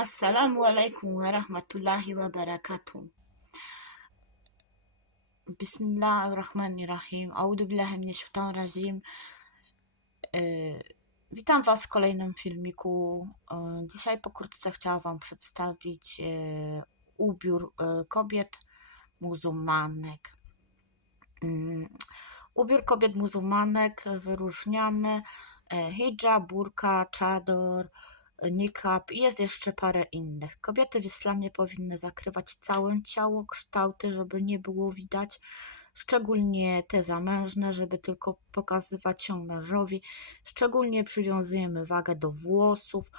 Assalamu alaikum wa rahmatullahi wa barakatuh. Bismillah ar-Rahmani rahim A'udhu billahi shaitanir rajim. E, Witam Was w kolejnym filmiku. E, Dzisiaj pokrótce chciałam Wam przedstawić e, ubiór kobiet muzułmanek. Mm, Ubiór kobiet muzułmanek wyróżniamy hijab, burka, czador, niqab i jest jeszcze parę innych. Kobiety w islamie powinny zakrywać całe ciało, kształty, żeby nie było widać, szczególnie te zamężne, żeby tylko pokazywać się mężowi. Szczególnie przywiązujemy wagę do włosów.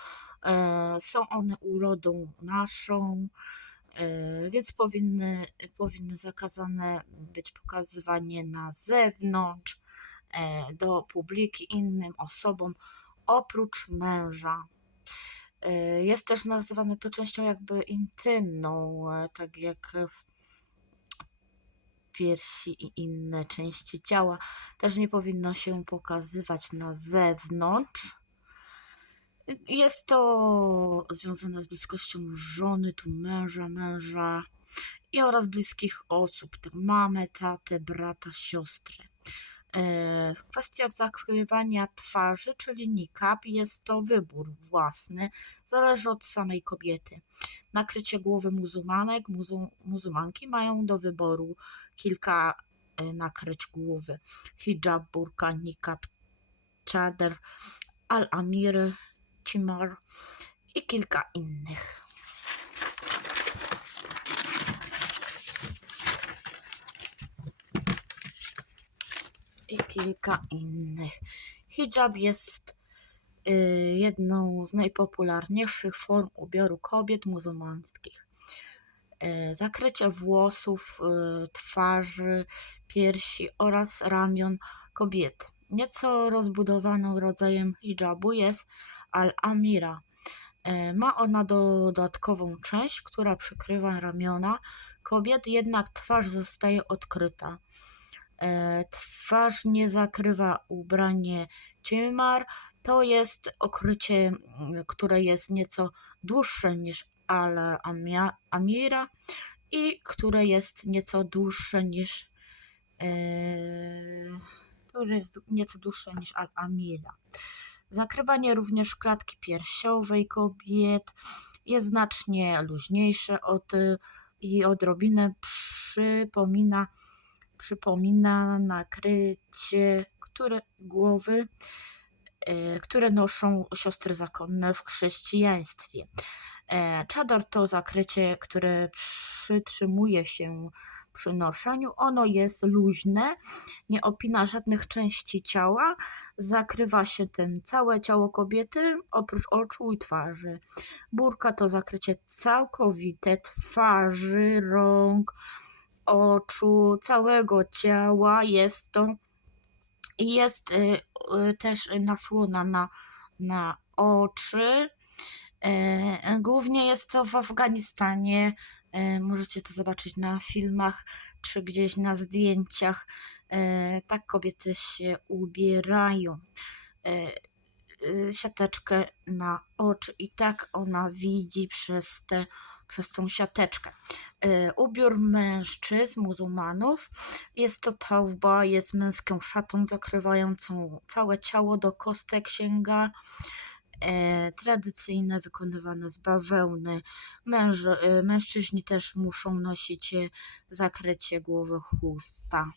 E, Są one urodą naszą, e, więc powinny, powinny zakazane być pokazywanie na zewnątrz, e, do publiki, innym osobom, oprócz męża. E, Jest też nazywane to częścią jakby intymną, e, tak jak piersi i inne części ciała. Też nie powinno się pokazywać na zewnątrz. Jest to związane z bliskością żony, tu męża, męża i oraz bliskich osób, tak mamy, tatę, brata, siostry. E, W kwestiach zakrywania twarzy, czyli niqab, jest to wybór własny, zależy od samej kobiety. Nakrycie głowy muzułmanek, muzu, muzułmanki mają do wyboru kilka e, nakryć głowy. Hijab, burka, niqab, czadr, al-amir, cimar i kilka innych. Kilka innych. Hijab jest y, jedną z najpopularniejszych form ubioru kobiet muzułmańskich. Y, zakrycie włosów, y, twarzy, piersi oraz ramion kobiety. Nieco rozbudowanym rodzajem hijabu jest al-amira. Ma ona dodatkową część, która przykrywa ramiona kobiet, jednak twarz zostaje odkryta. E, Twarz nie zakrywa ubranie ciemar. To jest okrycie, mm, które jest nieco dłuższe niż amia- amira i które jest nieco dłuższe niż e, które jest nieco dłuższe niż al amira. Zakrywanie również klatki piersiowej kobiet jest znacznie luźniejsze od i odrobinę przypomina przypomina nakrycie które, głowy, e, które noszą siostry zakonne w chrześcijaństwie. E, Czador to zakrycie, które przytrzymuje się przy noszeniu. Ono jest luźne, nie opina żadnych części ciała, zakrywa się tym całe ciało kobiety, oprócz oczu i twarzy. Burka to zakrycie całkowite twarzy, rąk, oczu, całego ciała. Jest to jest y, y, też nasłona na, na oczy. E, Głównie jest to w Afganistanie. E, Możecie to zobaczyć na filmach czy gdzieś na zdjęciach. E, Tak kobiety się ubierają. Y, Siateczkę na oczy i tak ona widzi przez, te, przez tą siateczkę. E, Ubiór mężczyzn, muzułmanów, jest to tauba, jest męską szatą zakrywającą całe ciało do kostek sięga. E, tradycyjne, wykonywane z bawełny. Męż, e, mężczyźni też muszą nosić zakrycie głowy chusta.